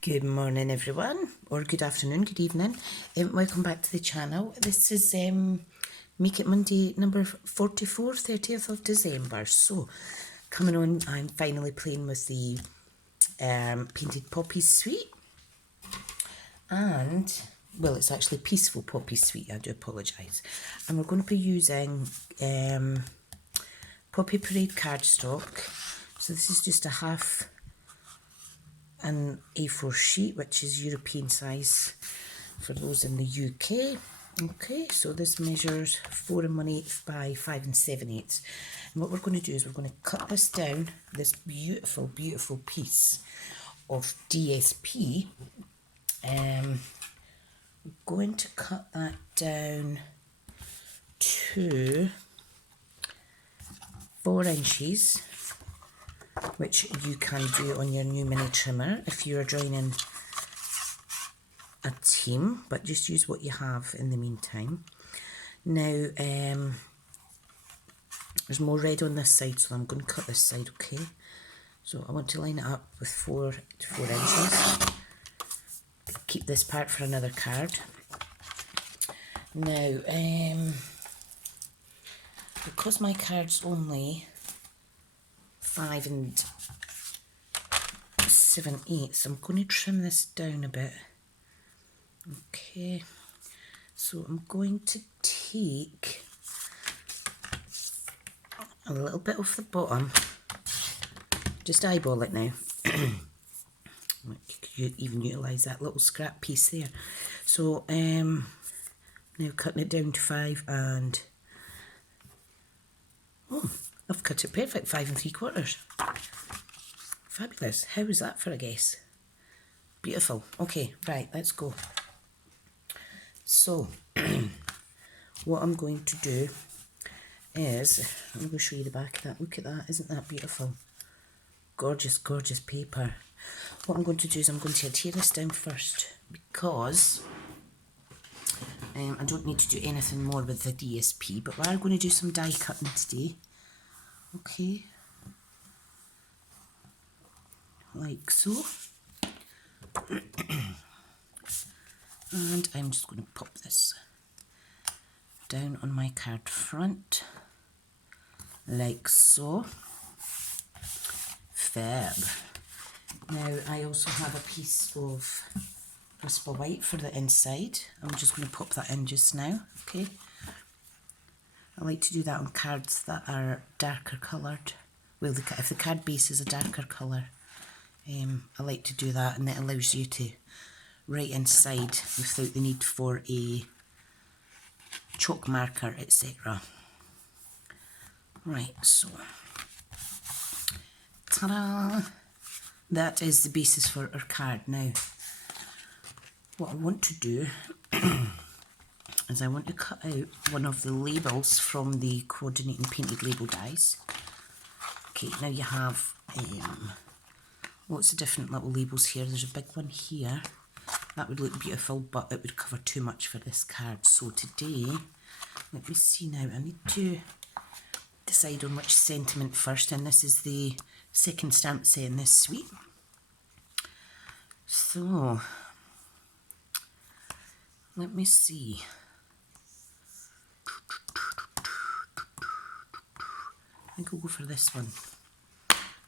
Good morning everyone, or good afternoon, good evening. Welcome back to the channel. This is Make It Monday number 44, 30th of December. So, coming on, I'm finally playing with the Painted Poppies suite. And, well, it's actually Peaceful Poppies suite, I do apologise. And we're going to be using Poppy Parade cardstock. So this is just a half an A4 sheet, which is European size for those in the UK. Okay, so this measures 4 1/8 by 5 7/8. And what we're going to do is we're going to cut this down, this beautiful, beautiful piece of DSP. We're going to cut that down to 4 inches, which you can do on your new mini trimmer if you are joining a team, but just use what you have in the meantime. Now, there's more red on this side, so I'm going to cut this side, okay? So I want to line it up with 4 to 4 inches. Keep this part for another card. Now, because my card's only 5 7/8, I'm going to trim this down a bit. Okay, so I'm going to take a little bit off the bottom, just eyeball it now. You could even utilise that little scrap piece there. So now cutting it down to 5 and oh, I've cut it perfect, 5 3/4. Fabulous. How was that for a guess? Beautiful. Okay, right, let's go. So, what I'm going to do is, I'm going to show you the back of that. Look at that, isn't that beautiful? Gorgeous, gorgeous paper. What I'm going to do is I'm going to tear this down first because I don't need to do anything more with the DSP, but we are going to do some die cutting today. Okay. Like so. And I'm just going to pop this down on my card front, like so. Fab. Now I also have a piece of Whisper White for the inside. I'm just going to pop that in just now, okay? I like to do that on cards that are darker coloured. Well, if the card base is a darker colour, I like to do that, and it allows you to write inside without the need for a chalk marker, etc. Right, so ta-da! That is the basis for our card. Now, what I want to do is I want to cut out one of the labels from the coordinating painted label dies. Okay, now you have lots of different little labels here. There's a big one here. That would look beautiful, but it would cover too much for this card. So today, let me see now, I need to decide on which sentiment first, and this is the second stamp set in this suite. So, let me see. I think I'll go for this one,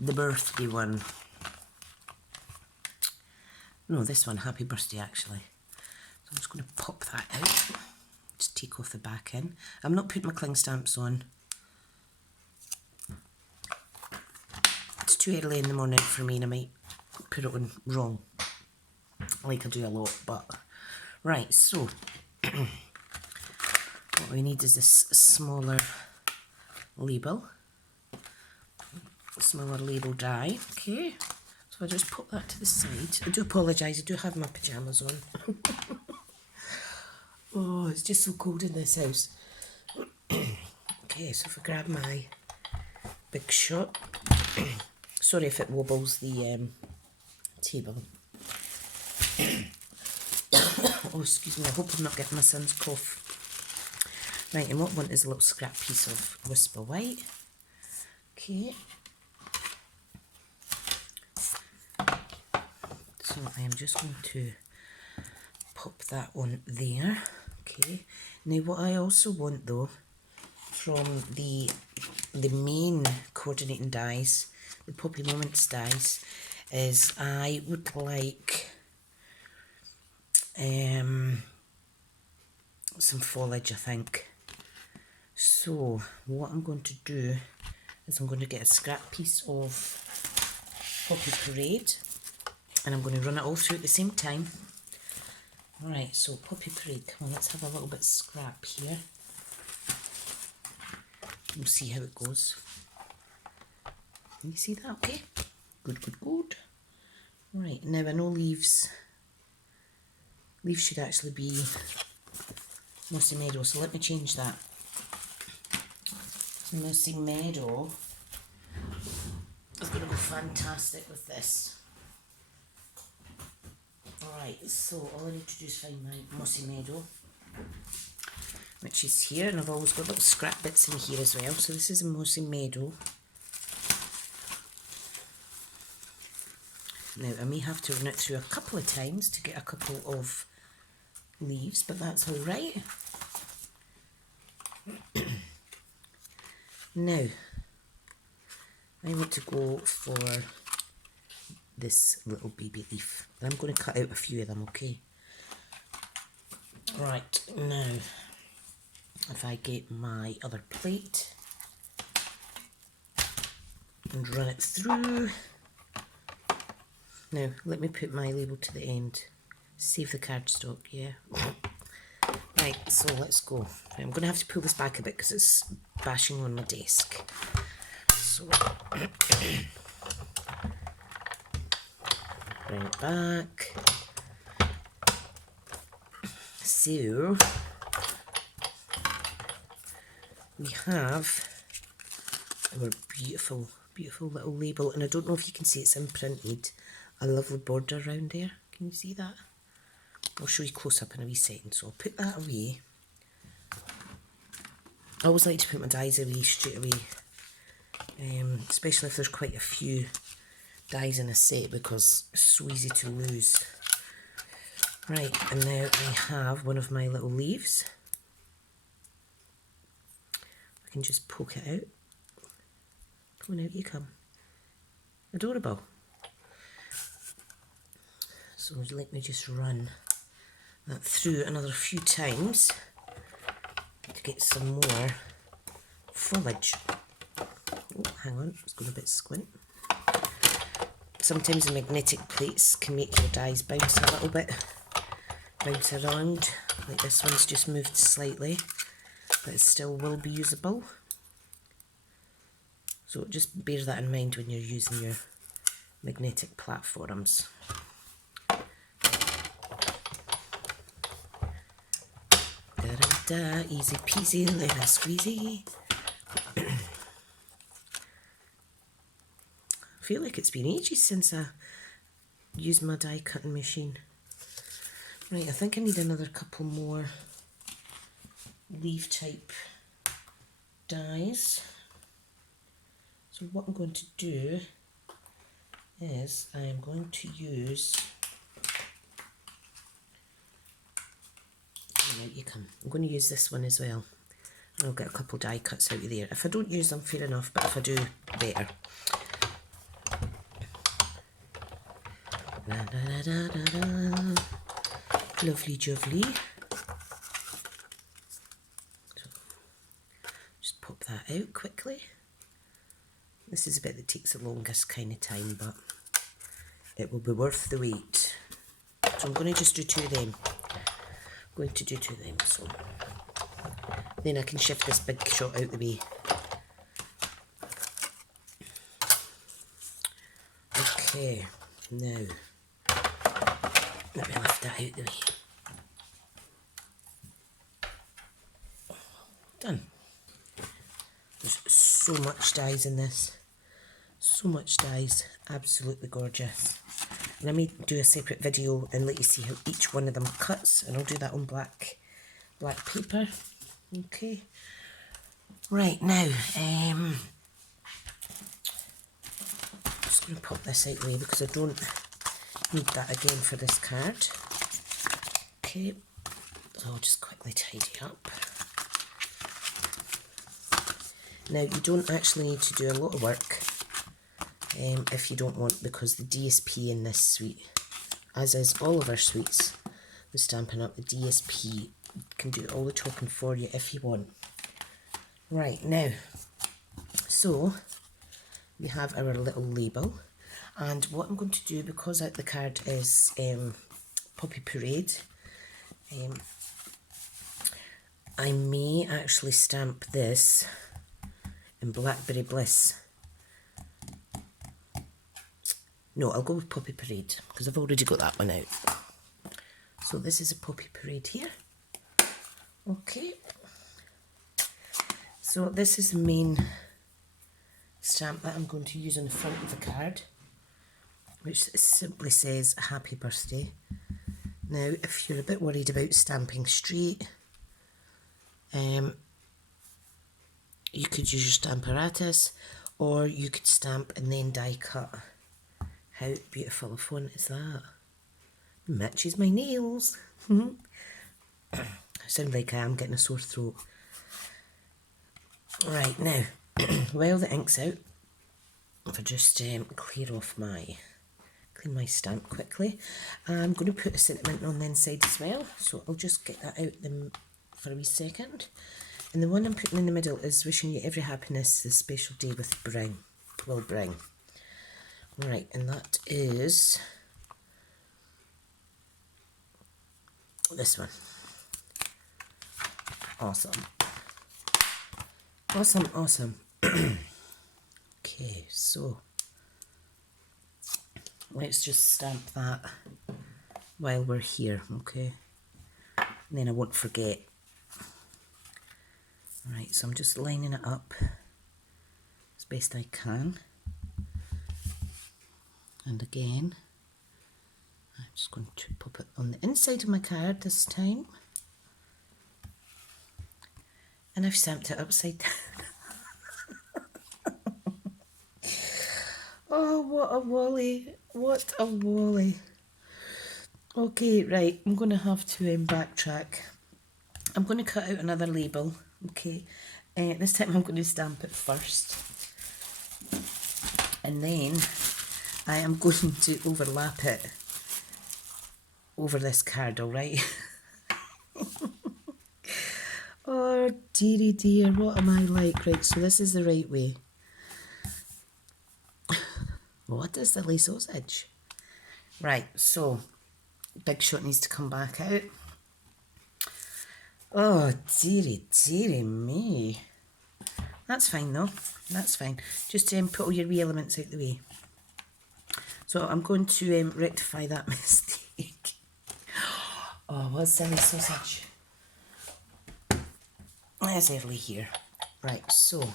the birthday one. No, this one, happy birthday actually. So I'm just going to pop that out. Just take off the back end. I'm not putting my cling stamps on. It's too early in the morning for me and I might put it on wrong. Like I do a lot, but... Right, so... what we need is this smaller label. Smaller label die, okay. So I'll just put that to the side. I do apologise, I do have my pyjamas on. Oh, it's just so cold in this house. Okay, so if I grab my Big Shot. Sorry if it wobbles the table. Oh, excuse me, I hope I'm not getting my son's cough. Right, and what I want is a little scrap piece of Whisper White. Okay. So I am just going to pop that on there. Okay. Now what I also want though, from the main coordinating dies, the Poppy Moments dies, is I would like some foliage, I think. So what I'm going to do is I'm going to get a scrap piece of Poppy Parade and I'm going to run it all through at the same time. Alright, so Poppy Parade, come on, let's have a little bit of scrap here. We'll see how it goes. Can you see that okay? Good, good, good. Right, now I know leaves should actually be Mossy Meadow, so let me change that. So Mossy Meadow is going to go fantastic with this. Alright, so all I need to do is find my Mossy Meadow, which is here, and I've always got little scrap bits in here as well. So this is a Mossy Meadow. Now I may have to run it through a couple of times to get a couple of leaves, but that's alright. Now I want to go for this little baby leaf. I'm going to cut out a few of them, okay? Right, now if I get my other plate and run it through. Now let me put my label to the end. Save the cardstock, yeah. Right, so let's go. I'm going to have to pull this back a bit because it's bashing on my desk. So bring it back. So we have our beautiful, beautiful little label, and I don't know if you can see it's imprinted. A lovely border around there. Can you see that? I'll show you close up in a wee second, so I'll put that away. I always like to put my dies away straight away, especially if there's quite a few dies in a set because it's so easy to lose. Right, and now I have one of my little leaves. I can just poke it out. Come on out you come. Adorable. So let me just run that through another few times to get some more foliage. Oh, hang on, it's going a bit squint. Sometimes the magnetic plates can make your dies bounce a little bit, bounce around, like this one's just moved slightly, but it still will be usable. So just bear that in mind when you're using your magnetic platforms. Da-da-da, easy peasy, lemon squeezy. I feel like it's been ages since I used my die cutting machine. Right, I think I need another couple more leaf type dies. So what I'm going to do is I am going to use, out you come. I'm going to use this one as well. I'll get a couple die cuts out of there. If I don't use them, fair enough, but if I do, better. Da, da, da, da, da. Lovely jubbly. So, just pop that out quickly. This is a bit that takes the longest kind of time, but it will be worth the wait. So I'm going to just do two of them. I'm going to do two of them, so then I can shift this big shot out the way. Okay, now let me lift that out the way. Done. There's so much dies in this. So much dies. Absolutely gorgeous. And I may do a separate video and let you see how each one of them cuts, and I'll do that on black paper. Okay. Right, now, just going to pop this out the way because I don't need that again for this card. Okay, so I'll just quickly tidy up. Now you don't actually need to do a lot of work if you don't want, because the DSP in this suite, as is all of our suites, the Stampin' Up, the DSP can do all the talking for you if you want. Right, now, so we have our little label, and what I'm going to do, because the card is Poppy Parade, I may actually stamp this in Blackberry Bliss. No, I'll go with Poppy Parade because I've already got that one out. So this is a Poppy Parade here. Okay. So this is the main stamp that I'm going to use on the front of the card, which simply says Happy Birthday. Now, if you're a bit worried about stamping straight, you could use your Stamparatus, or you could stamp and then die cut. How beautiful a font is that? Matches my nails. I sound like I am getting a sore throat. Right, now, while the ink's out, if I just clean my stamp quickly, I'm going to put a sentiment on the inside as well, so I'll just get that out for a wee second. And the one I'm putting in the middle is wishing you every happiness this special day with will bring. Right, and that is this one. Awesome. Awesome, awesome. Okay, so let's just stamp that while we're here, okay? And then I won't forget. Right, so I'm just lining it up as best I can. And again, I'm just going to pop it on the inside of my card this time. And I've stamped it upside down. Oh, what a wally. What a wally. Okay, right, I'm going to have to backtrack. I'm going to cut out another label, okay. This time I'm going to stamp it first. And then I am going to overlap it over this card, alright? Oh, dearie dear, what am I like? Right, so this is the right way. What is the lace sausage? Right, so Big Shot needs to come back out. Oh, dearie me. That's fine though, that's fine. Just put all your wee elements out the way. So I'm going to rectify that mistake. Oh, what's silly sausage? It's early here. Right, so what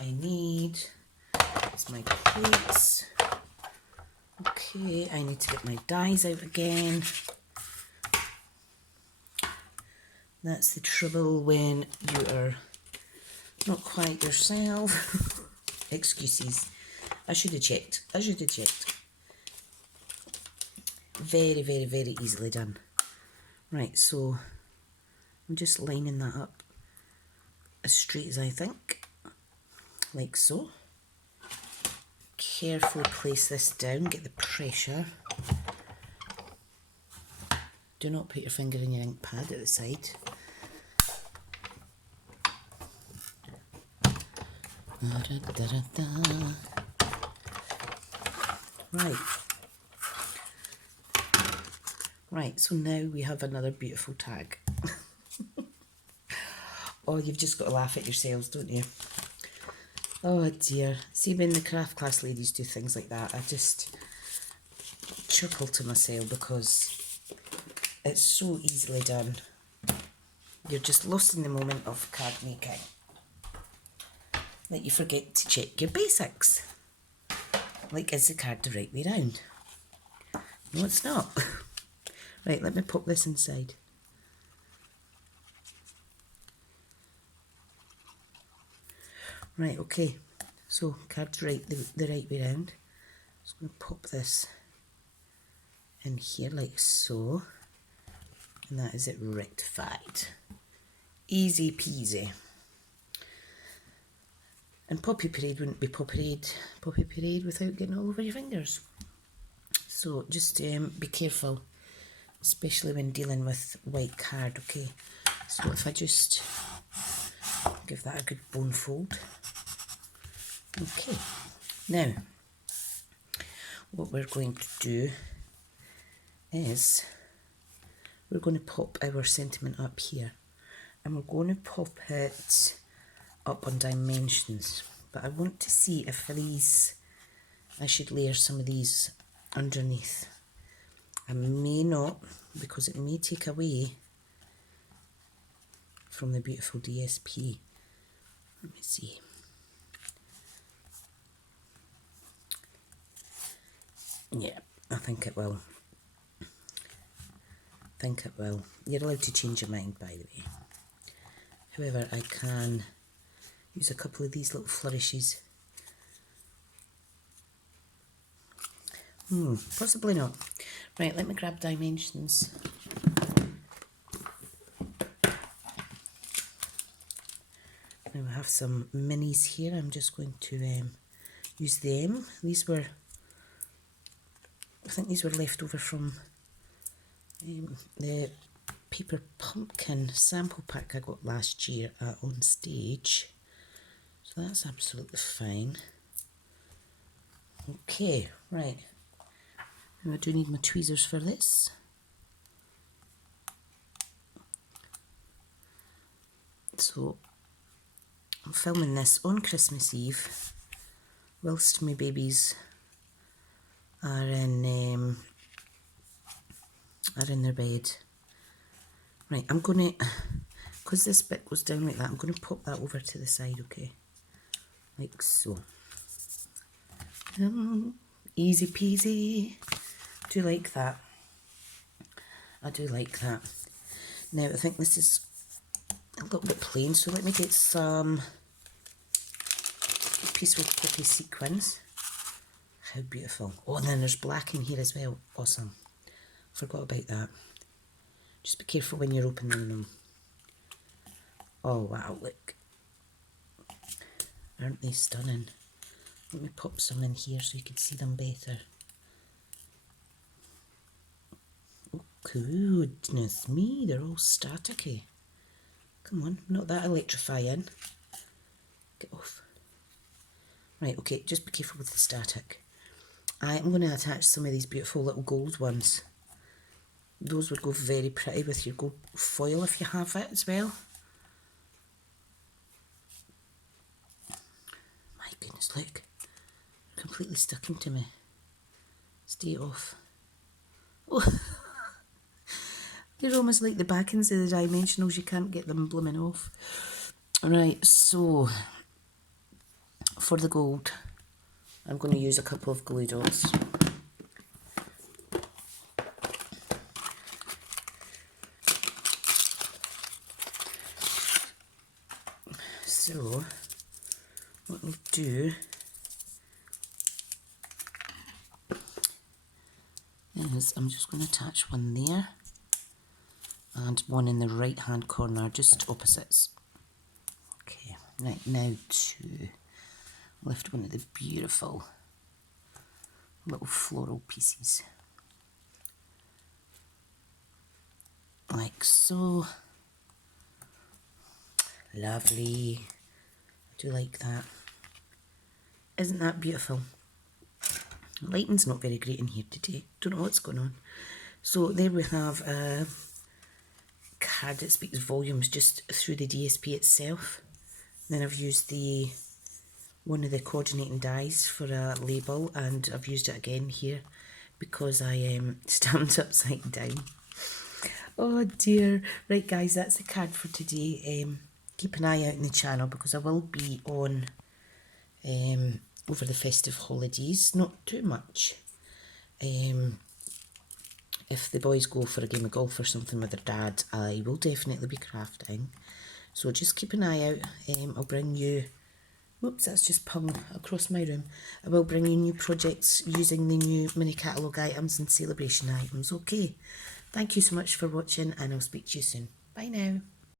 I need is my plates. Okay, I need to get my dies out again. That's the trouble when you are not quite yourself. Excuses. I should have checked. Very, very, very easily done. Right, so I'm just lining that up as straight as I think, like so. Carefully place this down, get the pressure. Do not put your finger in your ink pad at the side. Right, so now we have another beautiful tag. Oh, you've just got to laugh at yourselves, don't you? Oh dear. See, when the craft class ladies do things like that, I just chuckle to myself because it's so easily done. You're just lost in the moment of card making that you forget to check your basics. Like, is the card the right way round? No, it's not. Right, let me pop this inside. Right, okay. So, card's right, the right way round. Just going to pop this in here like so, and that is it rectified. Easy peasy. And Poppy Parade wouldn't be Poppy Parade without getting all over your fingers. So just be careful, especially when dealing with white card, okay? So if I just give that a good bone fold. Okay, now what we're going to do is we're going to pop our sentiment up here, and we're going to pop it up on dimensions, but I want to see if these, I should layer some of these underneath. I may not, because it may take away from the beautiful DSP. Let me see. Yeah, I think it will. You're allowed to change your mind, by the way. However, I can use a couple of these little flourishes. Possibly not. Right, let me grab dimensions. Now we have some minis here. I'm just going to use them. These were, I think these were left over from the paper pumpkin sample pack I got last year on stage. So that's absolutely fine. Okay, right. Now I do need my tweezers for this. So I'm filming this on Christmas Eve whilst my babies are in their bed. Right, I'm gonna, because this bit goes down like that, I'm gonna pop that over to the side, okay? Like so. Easy peasy. I do like that. I do like that. Now I think this is a little bit plain, so let me get some piece with poppy sequins. How beautiful. Oh, and then there's black in here as well. Awesome. Forgot about that. Just be careful when you're opening them. Oh wow, look. Aren't they stunning? Let me pop some in here so you can see them better. Oh goodness me, they're all staticky. Come on, not that electrifying. Get off. Right, okay, just be careful with the static. I am going to attach some of these beautiful little gold ones. Those would go very pretty with your gold foil if you have it as well. My goodness, look. They're completely stuck into me. Stay off. Oh, they're almost like the backings of the dimensionals. You can't get them blooming off. Right, so for the gold, I'm going to use a couple of glue dots. So what we'll do is I'm just going to attach one there and one in the right hand corner, just opposites. Okay, right, now to lift one of the beautiful little floral pieces. Like so. Lovely. I do like that. Isn't that beautiful? Lighting's not very great in here today. Don't know what's going on. So there we have a card that speaks volumes just through the DSP itself. Then I've used one of the coordinating dies for a label, and I've used it again here because I stamped upside down. Oh dear. Right guys, that's the card for today. Keep an eye out in the channel because I will be on over the festive holidays. Not too much. If the boys go for a game of golf or something with their dad, I will definitely be crafting. So just keep an eye out. I'll bring you Whoops, that's just pung across my room. I will bring you new projects using the new mini catalogue items and celebration items. Okay, thank you so much for watching, and I'll speak to you soon. Bye now.